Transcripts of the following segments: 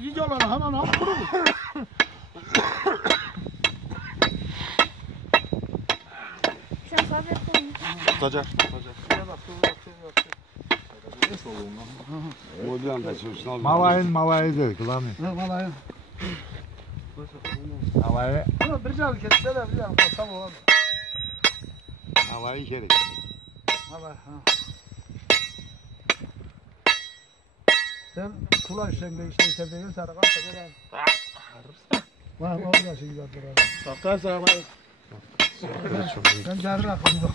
videoları hemen al kurulur. Sen sabrettin. Tutacak. Malayın dedik lan. Ne malayın? Malayı. Ama bir canlı kessene bir canlı kasam olur. Malayı içerik. Malay ha. Sen kula işlemde işte sevdiğin sarı kalsa veren. Var mı orada şey yaptır abi. Sakar sana. Ben carrı akıllı.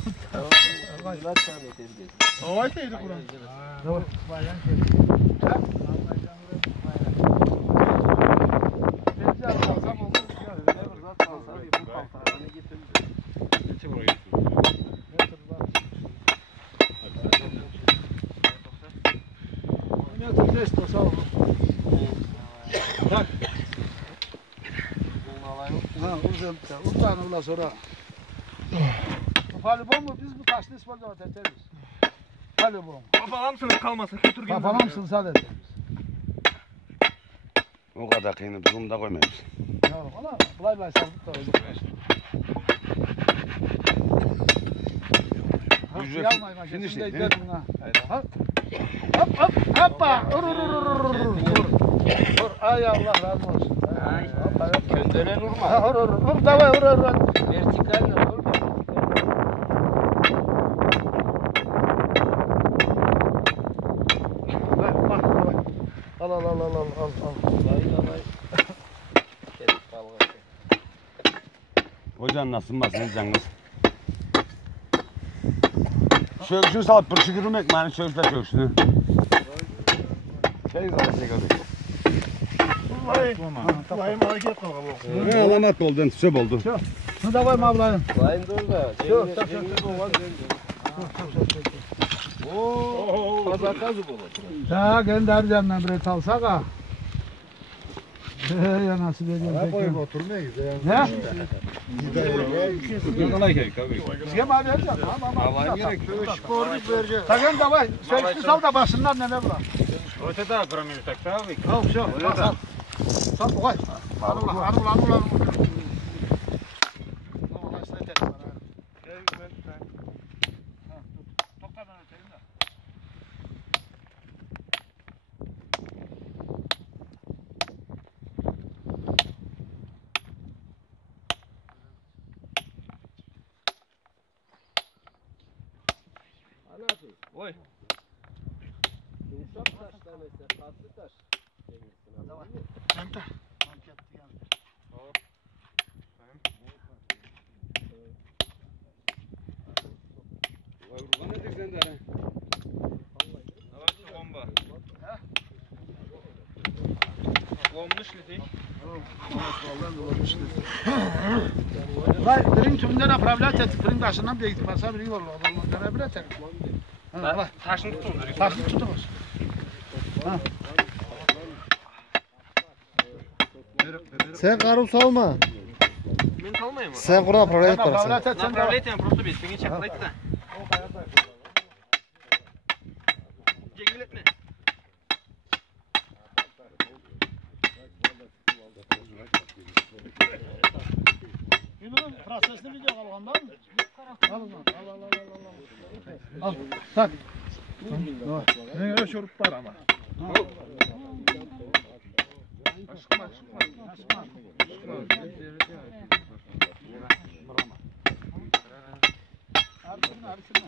Arkadaşlar tabii tezgah. Oy teyri kuran. Doğru. Bayan şey. Uzun sonra. Palibon mu? Biz bu taşlı ispalda teteriz. Palibon. Kafalamsınız kalmasa götür gel. Kafalamsın sadece. O kadar kıyını durumda koymayız. Ya valla bulay bulay saldık da öyle. Ücret. Şimdi Şimdi işte hop hop hoppa. Vur. Ay Allah razı olsun. Ay. Hoppa hoppa. Köndene vurma. Ha vur davay vur. Vertikal ne olur? Al. Hocan nasıl canınız? Söğüşünü salıp pırşı kırılmak mı? Söğüşler söğüşünü. Şey zaten abi. Vallahi hareket kalkalım. Ne alamat oldu, söp oldu. Ne davay mı ablayım? Vayın dur da. Oo, pazar kazık olur. Ya göndereceğim bir alsak ha. Ya nasıl veriyorum peki? Oturmayız ya. Ne? Kolay geldik abi. Bize mi vereceğim? Allah'ın gerek. Sporluk vereceğim. Takın davay. Söğüşlü sal da basınlar ne bırak. Ötede akramıyor tak abi. Yok şu. Sal koy. Anıl. Oy. Yumuşak taşlar mesela, tatlı taş. Senta. Ne diyeceksin de lan? Давайте бомба. Olmuş lütfen. Vay, birin tümünden apravlat et. Birin başından bir ekip basa biri yolla. Adamlar apravlat et. Taşını tutun. Taşını tutunuz. Sen karım salma. Ben kalmayayım mı? Sen kurana problem etme. Apravlat et sen de. Направляйте, просто бетпеңе чакырайт да. Жеңил этме. Günün prosesli video kalgandan mı? Al. Tak. Ne şurup var ama. Aşkma. Arsın.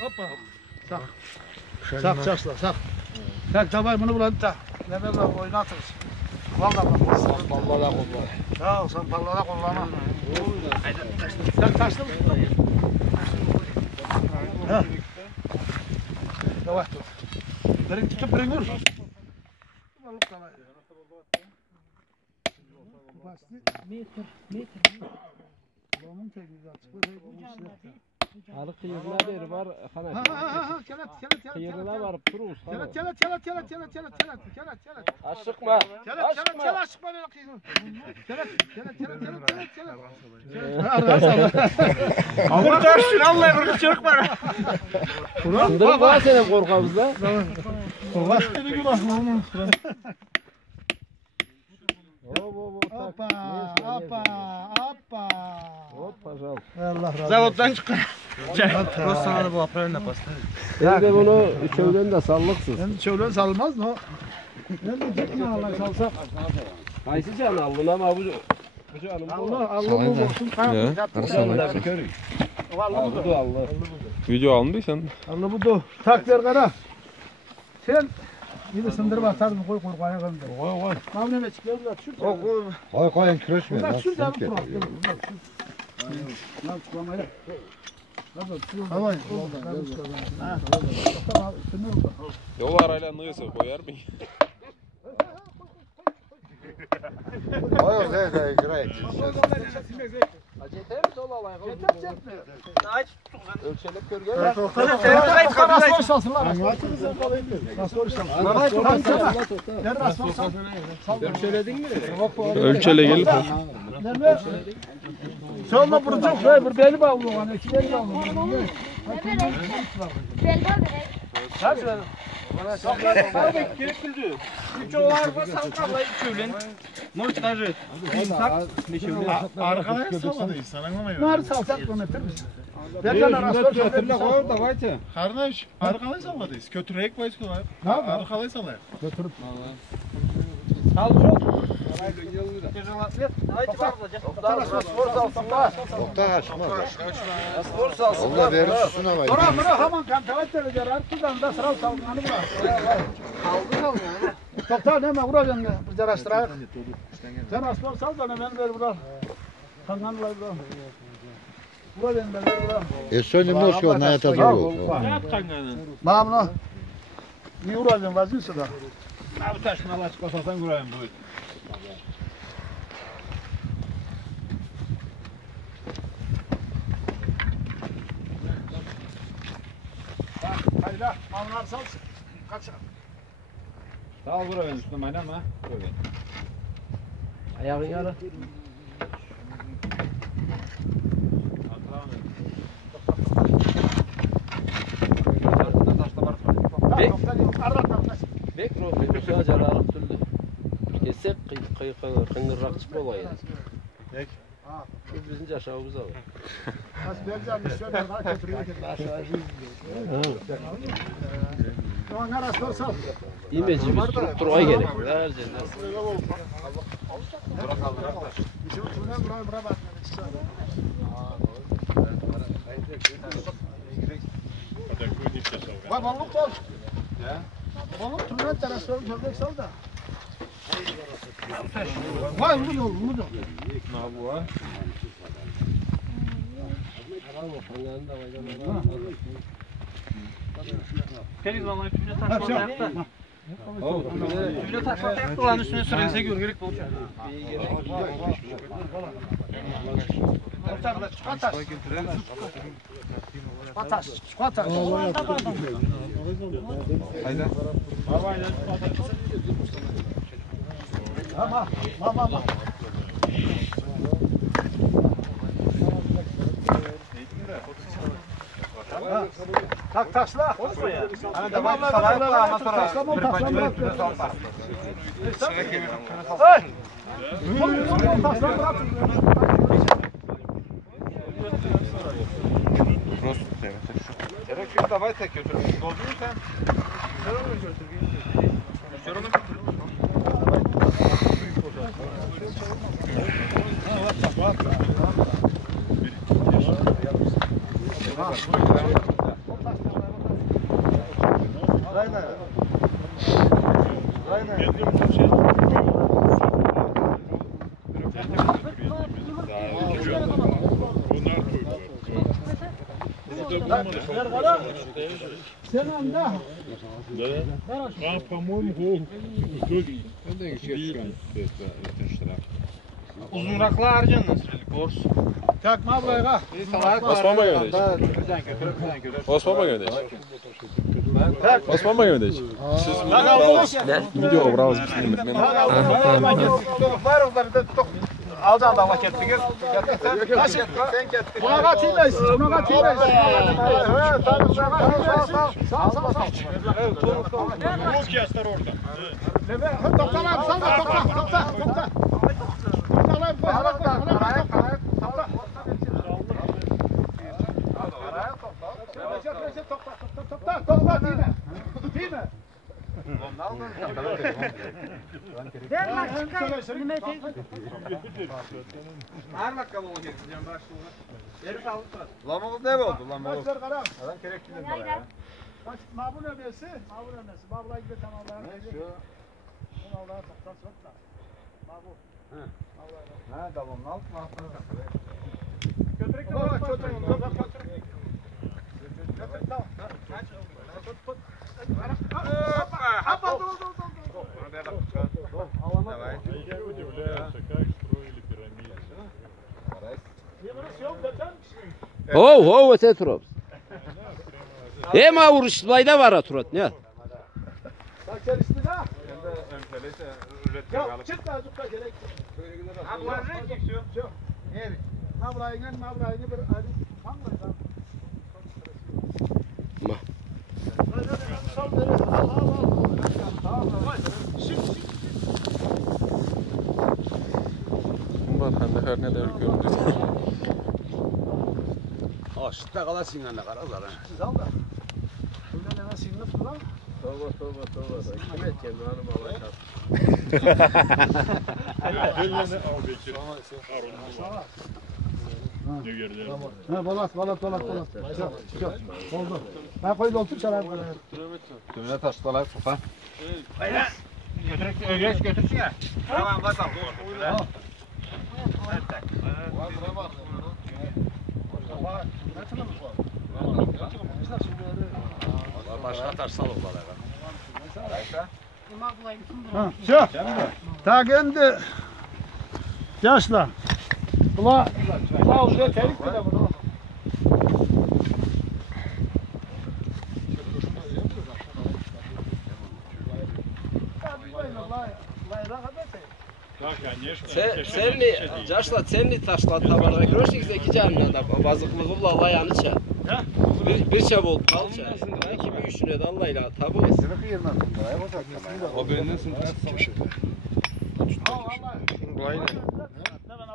Hoppa. Sak. Sak davay bunu bulan tak. Ne böyle oynatırız. Vallahi bak. Sallada kullan. Ya sen pallada kullanma. Sak taşlı mı? Ha. Davay. Birin tutup birin vur. Metre. Babamın tekniği açık. Bu işler. Arı kıyırına beri var. Ha, kelet. Kıyırına var. Purus. Kelet. Aşıkma. Kelet, aşıkma böyle kıyın. Kelet. Allah karşın Allah'a bir çocuk var. Sındırıp var senin korkamızda. Hoppa. Hoppa şal. Allah razı olsun. Zavoddan çıkar. Rosanı bu aplarına pasta. Ben de bunu köyden de sallıksız. Ben şöyle salmaz mı? Ben de cidden Allah salsak. Kaysı can aldın ama bu canım bu. Allah bu olsun. Allah bu Allah. Video almışsan. Allah bu da. Takdir kara. Sen bir de sındırıp atardım koy kaya kalın. Koy. Mavne ne çıkıyor da şu. Koyun kırışmıyor. Bunlar şu canım kurak. Lan çıkamayla. Tamam. Yol arayla neyse koyar mı? Koyun zeyde great. Acete mi dolu alayım? Ölçelip gör gel. Ölçeledin mi? Ölçele gelip. Sonra burcuk bir beni bağlı olan iki beni bağlı. Arkadaş salladıyız sana anlamayın. Nar salsak yönetir misin? Berden arasında götürle koy da vayte. Kardeş arkadaş salladıyız. Kötürek koyuz kolay. Ne yapalım? Arkadaş sallayız. Götürüp. Sal çok. Spor salsınlar. Allah verir susuna vay. Bırak hemen kantavat verecek. Artudan da sıra salmanı bırak. Kaldı. Toptan hemen vuracaksın ya. Bir araştırarak. Sen asfalt sal da hemen ver bırak. Kangan var bırak. Vuracaksın ben ver bırak. Söyleyeyim ne olsun ne yatacak o. Mamla. Niye vuracaksın vaziyse da? Bu taşını Allah çıkarsan kurayım bu. Hayır la. Mamlar salsın. Kaç. Sağ ol buraya üstüne oynama. Böyle. Ayağın yarı. Bek. Bek rofi şu acalarım türlü. Kesek kıngırrak çıp olaydı. Bek. Biz bizince aşağımıza var. Az vereceğim. Şöyle daha kötürüyor. Onlar asfalt sal. İmeci biz turup durmaya gerek. Vereceğiz. Balık var. Balık turuna transfer gördük sal da. Vay bu yol. Ne bu ha? Keriz vallahi tümüne taşmalı yaptı. Tümüne taşmalı yaptı lan üstüne sürelse gör gerek bu. Çikolata. Hayda. Mama. Tak taşla. Hani de bak sabah da ama sonra Taşlama bırak. Taşla bırak. Gerek yok da tek götür. Dolduruyor sen. Şurunu Sen anda. uzunraklar harcanın. Borç. Takma buraya ha. Osman Bey ödeyici. Osman Bey ödeyici. Osman Bey ödeyici. Siz video bravo. Alacaksın da Allah kettiğin. Buna katıylayız. Buna katıylayız. Evet, tabii buna katıylayız. Sağ. Bu kıyaslar orada. Toptan abi, sen de toptan. Toptan abi, toptan. Topla değil mi? Değil mi? Ver lan çıkar. Nimet Her dakika baba geçeceğim başlığına. Geri kaldı. Lamamız ne oldu? Lamamız. Kaçlar karam. Adam kerekli dedi Hayır. ya. Kaç mabul ömesi? Mabul ömesi. Mabul'a gidiyor tam Allah'ın evi. Bunu Allah'a toptan sokla. Mabul. Ha tamam ne yaptın? Götürek de bak götürek. Ho, öte turop. Ema vuruşlayda var aturat ne? Bak sen üstüne. Ya çık da azıcık da gerek. Abla ne geçiyor? Neri? Nabrayını bir hadi. Hangi Ma. Bunlar hende her ne de göründü. Aşıkta kalasın yani karazlar. Siz al da. Şöyle hemen sinirli falan. Tövbe. Kim et kendini hanım Allah çarpsın. Ha balat. Oldu. Ben koydu otur çalar. Tümüne taştılar sopa. Götürek götürsün ya. Tamam kaçalım. Başka taş salık var. Ha, şu. Ta kendi yaşla. Ula uzaya terik bile bunu. Cenni taşla tabana groşik zeki canına da bazıklığı Allah yanıça. Bir çabuk kalça. Kimi düşünüyor Allah ile tabu. O benden sınıf. Aynen. Hemen